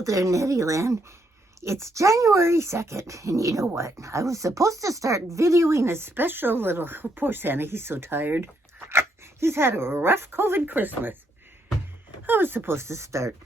out there in Nettie land. It's January 2nd, and you know what? I was supposed to start videoing a special little... Oh, poor Santa, he's so tired. He's had a rough COVID Christmas. I was supposed to start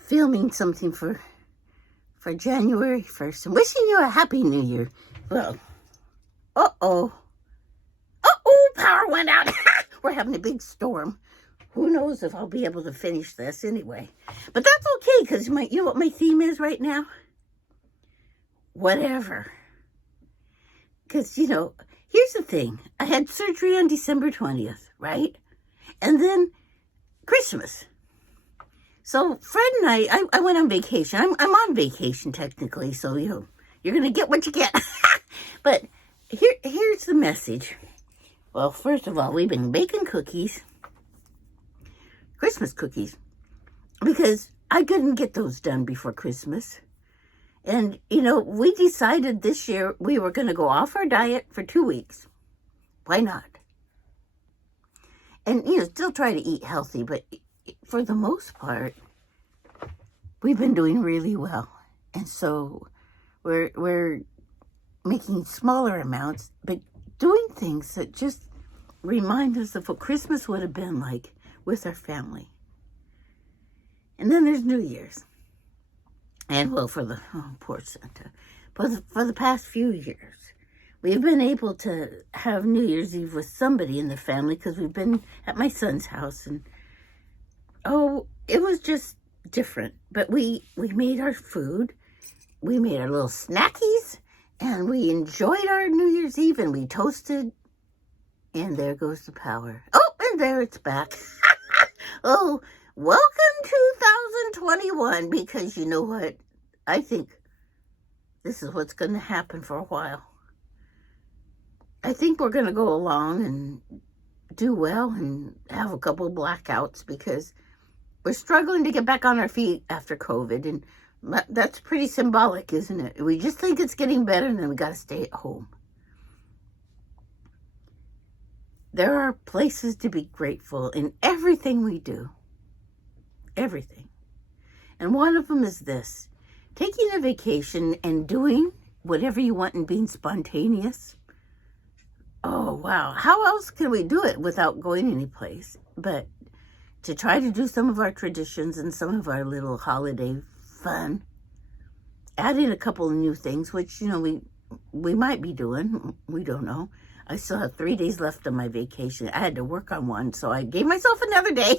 filming something for January 1st. I'm wishing you a Happy New Year. Well, uh-oh, power went out. We're having a big storm. Who knows if I'll be able to finish this anyway. But that's okay, because you know what my theme is right now? Whatever. Because, here's the thing. I had surgery on December 20th, right? And then Christmas. So Fred and I went on vacation. I'm on vacation technically, so, you're going to get what you get. But here's the message. Well, first of all, we've been baking cookies. Christmas cookies, because I couldn't get those done before Christmas. And, we decided this year we were going to go off our diet for 2 weeks. Why not? And, still try to eat healthy, but for the most part, we've been doing really well. And so we're making smaller amounts, but doing things that just remind us of what Christmas would have been like with our family. And then there's New Year's. And poor Santa. For the past few years, we've been able to have New Year's Eve with somebody in the family because we've been at my son's house. And, it was just different. But we made our food. We made our little snackies. And we enjoyed our New Year's Eve. And we toasted. And there goes the power. Oh, and there it's back. Oh, welcome 2021, because you know what? I think this is what's going to happen for a while. I think we're going to go along and do well and have a couple of blackouts because we're struggling to get back on our feet after COVID, and that's pretty symbolic, isn't it? We just think it's getting better, and then we got to stay at home. There are places to be grateful in everything we do. Everything. And one of them is this. Taking a vacation and doing whatever you want and being spontaneous. Oh, wow. How else can we do it without going anyplace? But to try to do some of our traditions and some of our little holiday fun. Adding a couple of new things, which, we might be doing. We don't know. I still have 3 days left on my vacation. I had to work on one, so I gave myself another day.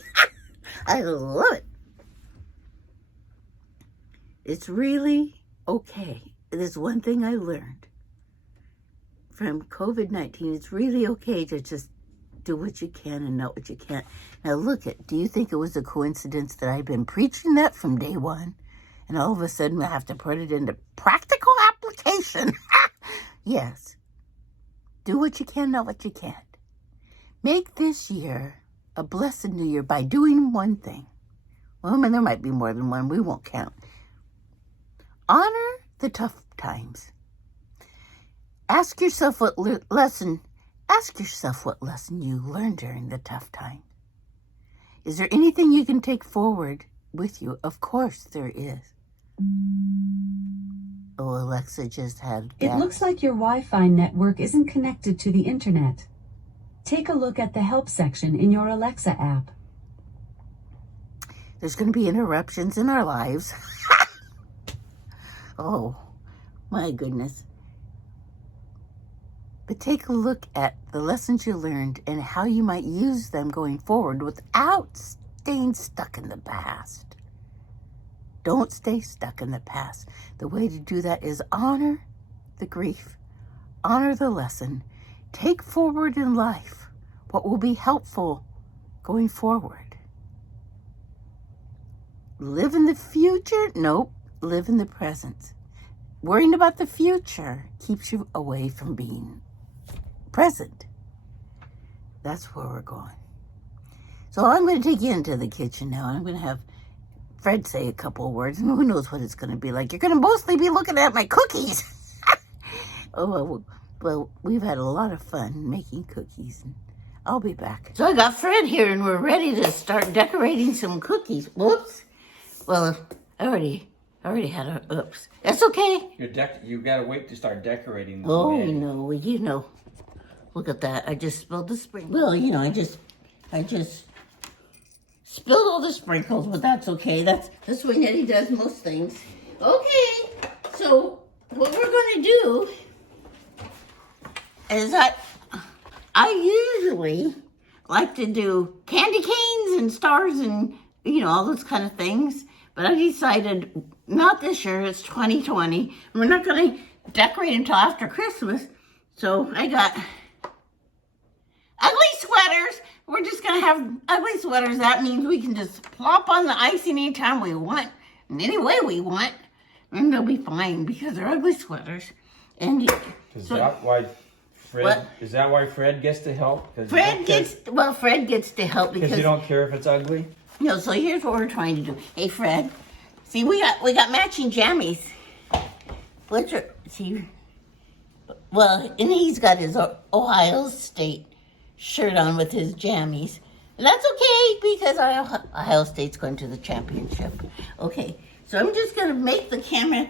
I love it. It's really okay. There's one thing I learned from COVID-19. It's really okay to just do what you can and not what you can't. Now do you think it was a coincidence that I've been preaching that from day one? And all of a sudden I have to put it into practical application. Yes. Do what you can, not what you can't. Make this year a blessed new year by doing one thing. Well, there might be more than one. We won't count. Honor the tough times. Ask yourself what lesson you learned during the tough time. Is there anything you can take forward with you? Of course there is. Oh, Alexa just had gas. It looks like your Wi-Fi network isn't connected to the internet. Take a look at the help section in your Alexa app. There's going to be interruptions in our lives. Oh, my goodness. But take a look at the lessons you learned and how you might use them going forward without staying stuck in the past. Don't stay stuck in the past. The way to do that is honor the grief, honor the lesson, take forward in life what will be helpful going forward. Live in the future? Nope. Live in the present. Worrying about the future keeps you away from being present. That's where we're going. So I'm going to take you into the kitchen now. I'm going to have Fred say a couple of words, and who knows what it's going to be like. You're going to mostly be looking at my cookies. Well, we've had a lot of fun making cookies, and I'll be back. So I got Fred here, and we're ready to start decorating some cookies. Whoops. Well, I already had a, oops. That's okay. You gotta wait to start decorating. Oh, Nettie. no. Look at that. I just spilled the sprinkles. Well, I just spilled all the sprinkles, but that's okay. That's the way Nettie does most things. Okay, so what we're gonna do is I usually like to do candy canes and stars and all those kind of things, but I decided not this year. It's 2020. We're not gonna decorate until after Christmas, so I got ugly sweaters. We're just gonna have ugly sweaters. That means we can just plop on the icing anytime we want, in any way we want, and they'll be fine because they're ugly sweaters. And Is that why Fred gets to help? Fred gets to help because you don't care if it's ugly. No. So here's what we're trying to do. Hey, Fred, see we got matching jammies. Well, and he's got his Ohio State shirt on with his jammies. And that's okay because Ohio State's going to the championship. Okay, so I'm just going to make the camera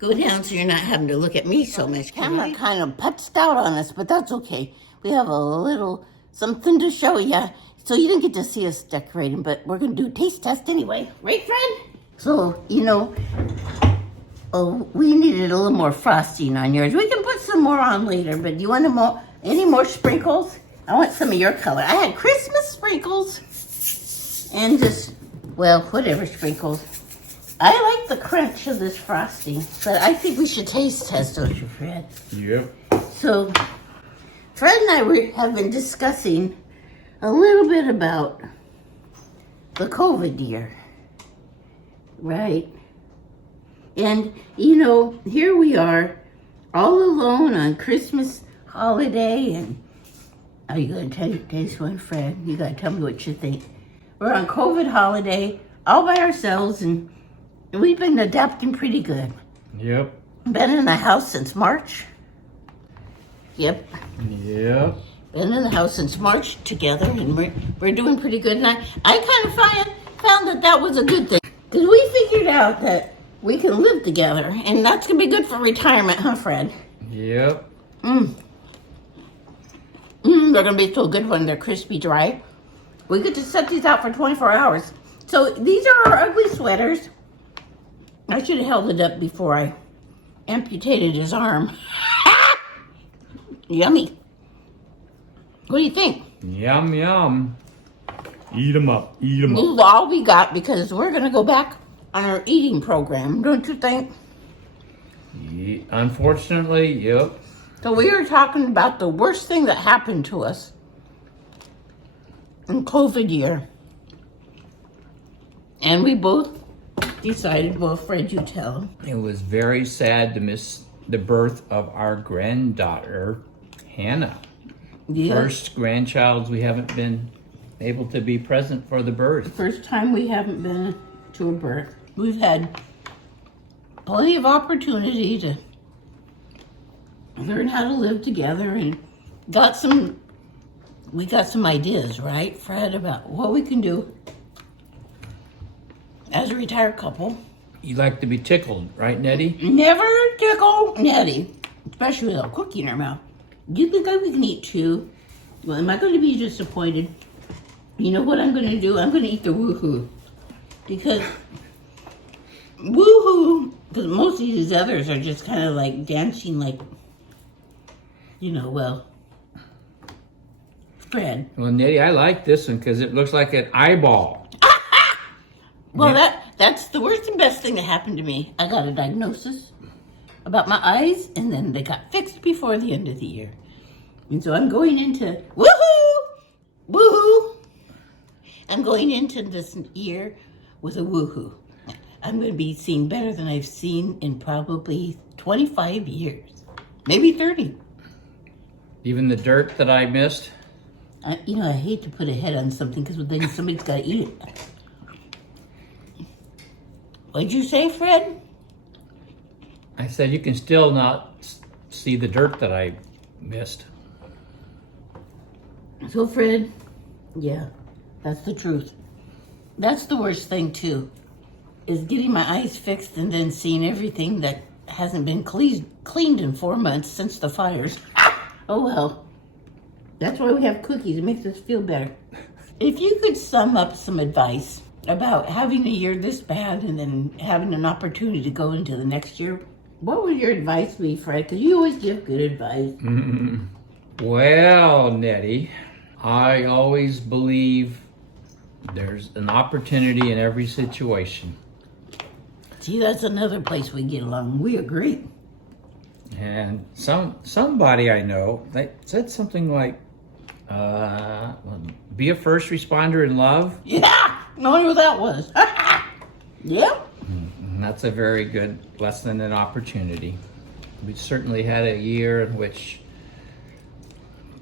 go down so you're not having to look at me so much. Camera kind of putzed out on us, but that's okay. We have a little something to show you. So you didn't get to see us decorating, but we're going to do a taste test anyway. Right, Fred? So, we needed a little more frosting on yours. We can put some more on later, but do you want any more sprinkles? I want some of your color. I had Christmas sprinkles and just, whatever sprinkles. I like the crunch of this frosting, but I think we should taste test, don't you, Fred? Yep. So, Fred and I have been discussing a little bit about the COVID year, right? And, here we are, all alone on Christmas holiday, and are you going to taste one, Fred? You got to tell me what you think. We're on COVID holiday, all by ourselves, and we've been adapting pretty good. Yep. Been in the house since March. Yep. Yep. Been in the house since March together, and we're doing pretty good. And I kind of found that was a good thing. Because we figured out that we can live together, and that's going to be good for retirement, huh, Fred? Yep. They're going to be so good when they're crispy dry. We get to set these out for 24 hours. So these are our ugly sweaters. I should have held it up before I amputated his arm. Yummy. What do you think? Yum, yum. Eat 'em up. Eat 'em This up. is all we got because we're going to go back on our eating program, don't you think? Unfortunately, yep. So we were talking about the worst thing that happened to us in COVID year. And we both decided, Fred, you tell him. It was very sad to miss the birth of our granddaughter, Hannah. Yeah. First grandchild we haven't been able to be present for the birth. First time we haven't been to a birth. We've had plenty of opportunity to learn how to live together and we got some ideas, right, Fred, about what we can do as a retired couple. You like to be tickled, right, Nettie? Never tickle Nettie, especially with a cookie in her mouth. Do you think we can eat two? Well, am I going to be disappointed? You know what I'm going to do? I'm going to eat the woohoo. Because woohoo, because most of these others are just kind of like dancing like, Fred. Well, Nettie, I like this one because it looks like an eyeball. Well, that's the worst and best thing that happened to me. I got a diagnosis about my eyes, and then they got fixed before the end of the year. And so I'm going into woohoo. I'm going into this year with a woohoo. I'm going to be seeing better than I've seen in probably 25 years, maybe 30. Even the dirt that I missed. I hate to put a head on something because then somebody's got to eat it. What'd you say, Fred? I said you can still not see the dirt that I missed. So, Fred, yeah, that's the truth. That's the worst thing, too. is getting my eyes fixed and then seeing everything that hasn't been cleaned in 4 months since the fires. Oh well. That's why we have cookies. It makes us feel better. If you could sum up some advice about having a year this bad and then having an opportunity to go into the next year, what would your advice be, Fred? Because you always give good advice. Well, Nettie, I always believe there's an opportunity in every situation. See, that's another place we get along. We agree. And somebody I know, they said something like, be a first responder in love. Yeah, I wonder what that was. Yep. And that's a very good lesson and opportunity. We certainly had a year in which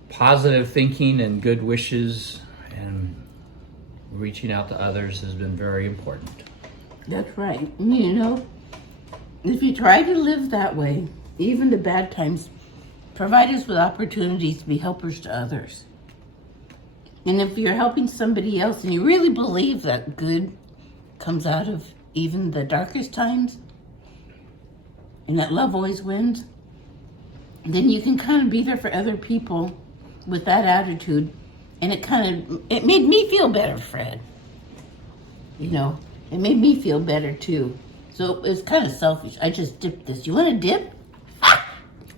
positive thinking and good wishes and reaching out to others has been very important. That's right. You know, if you try to live that way, even the bad times provide us with opportunities to be helpers to others. And if you're helping somebody else and you really believe that good comes out of even the darkest times and that love always wins, then you can kind of be there for other people with that attitude. And it made me feel better, Fred. You know, it made me feel better too. So it's kind of selfish. I just dipped this. You want a dip?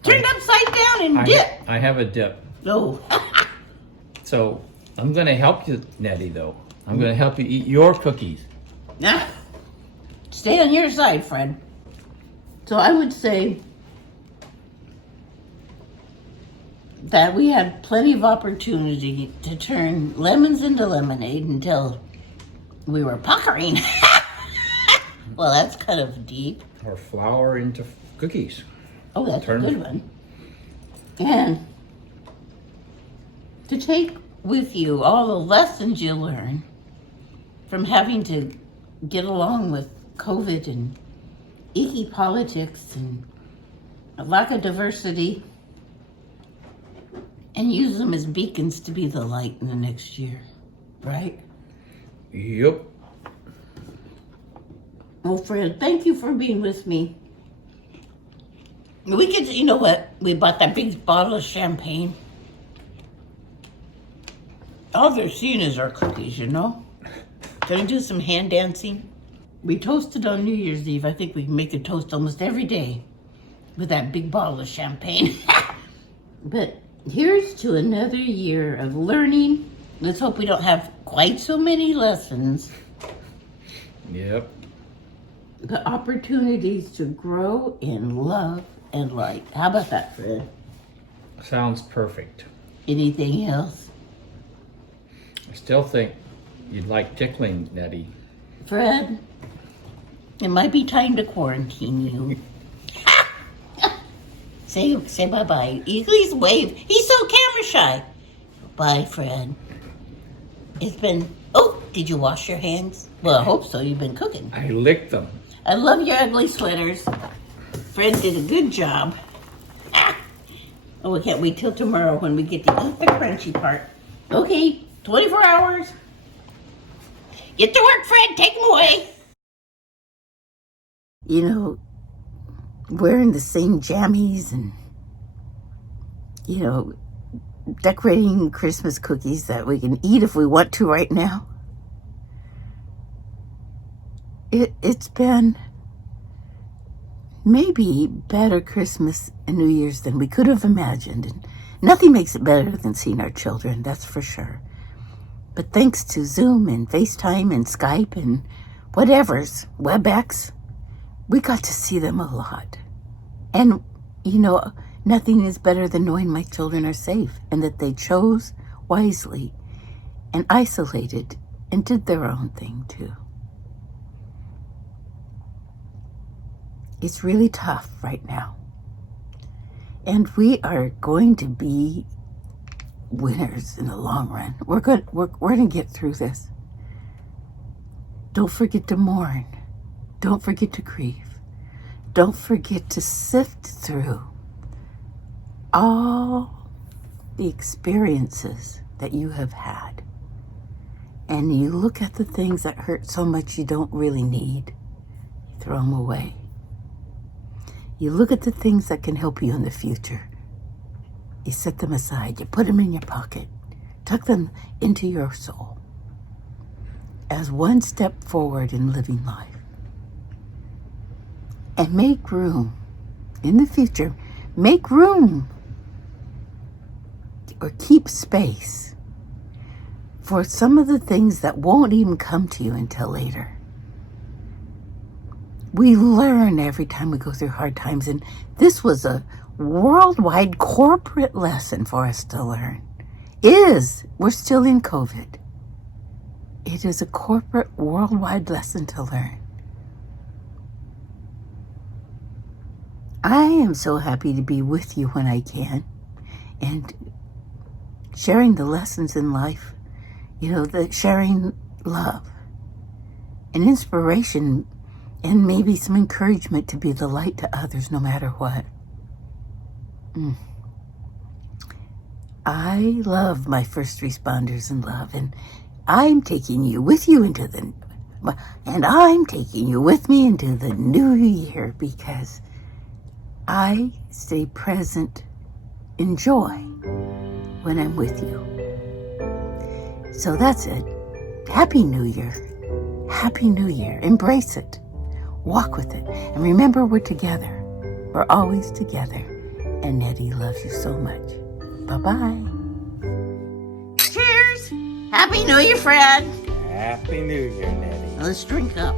Turn it upside down and dip. I have a dip. Oh. So I'm going to help you, Nettie, though. I'm going to help you eat your cookies. Nah. Stay on your side, Fred. So I would say that we had plenty of opportunity to turn lemons into lemonade until we were puckering. Well, that's kind of deep. Or flour into cookies. Oh, that's a good one. And to take with you all the lessons you learn from having to get along with COVID and icky politics and a lack of diversity, and use them as beacons to be the light in the next year, right? Yep. Well, Fred, thank you for being with me. We could, you know what? We bought that big bottle of champagne. All they're seeing is our cookies, you know? Gonna do some hand dancing. We toasted on New Year's Eve. I think we can make a toast almost every day with that big bottle of champagne. But here's to another year of learning. Let's hope we don't have quite so many lessons. Yep. The opportunities to grow in love and light. How about that, Fred? Sounds perfect. Anything else? I still think you'd like tickling, Nettie. Fred, it might be time to quarantine you. Say bye-bye. Please wave. He's so camera shy. Bye, Fred. It's been... Oh, did you wash your hands? Well, I hope so. You've been cooking. I licked them. I love your ugly sweaters. Fred did a good job. Oh, we can't wait till tomorrow when we get to eat the crunchy part. Okay, 24 hours. Get to work, Fred. Take them away. You know, wearing the same jammies and, you know, decorating Christmas cookies that we can eat if we want to right now. It's been maybe better Christmas and New Year's than we could have imagined. And nothing makes it better than seeing our children, that's for sure. But thanks to Zoom and FaceTime and Skype and whatever's, WebEx, we got to see them a lot. And, you know, nothing is better than knowing my children are safe and that they chose wisely and isolated and did their own thing too. It's really tough right now. And we are going to be winners in the long run. We're going to get through this. Don't forget to mourn. Don't forget to grieve. Don't forget to sift through all the experiences that you have had. And you look at the things that hurt so much you don't really need. throw them away. You look at the things that can help you in the future. You set them aside. You put them in your pocket. Tuck them into your soul as one step forward in living life. And make room in the future. Make room or keep space for some of the things that won't even come to you until later. We learn every time we go through hard times, and this was a worldwide corporate lesson for us to learn. We're still in COVID. It is a corporate worldwide lesson to learn. I am so happy to be with you when I can and sharing the lessons in life, sharing love and inspiration and maybe some encouragement to be the light to others no matter what. I love my first responders in love, and I'm taking you with me into the new year because I stay present in joy when I'm with you. So that's it. Happy New Year. Happy New Year. Embrace it. Walk with it. And remember, we're together. We're always together. And Nettie loves you so much. Bye-bye. Cheers. Happy New Year, Fred. Happy New Year, Nettie. Let's drink up.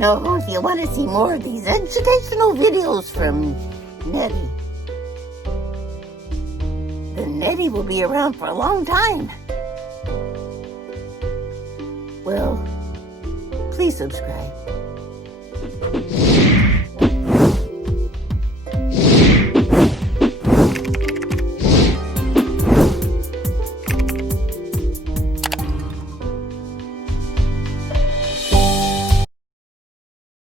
If you want to see more of these educational videos from Nettie, then Nettie will be around for a long time. Well, please subscribe.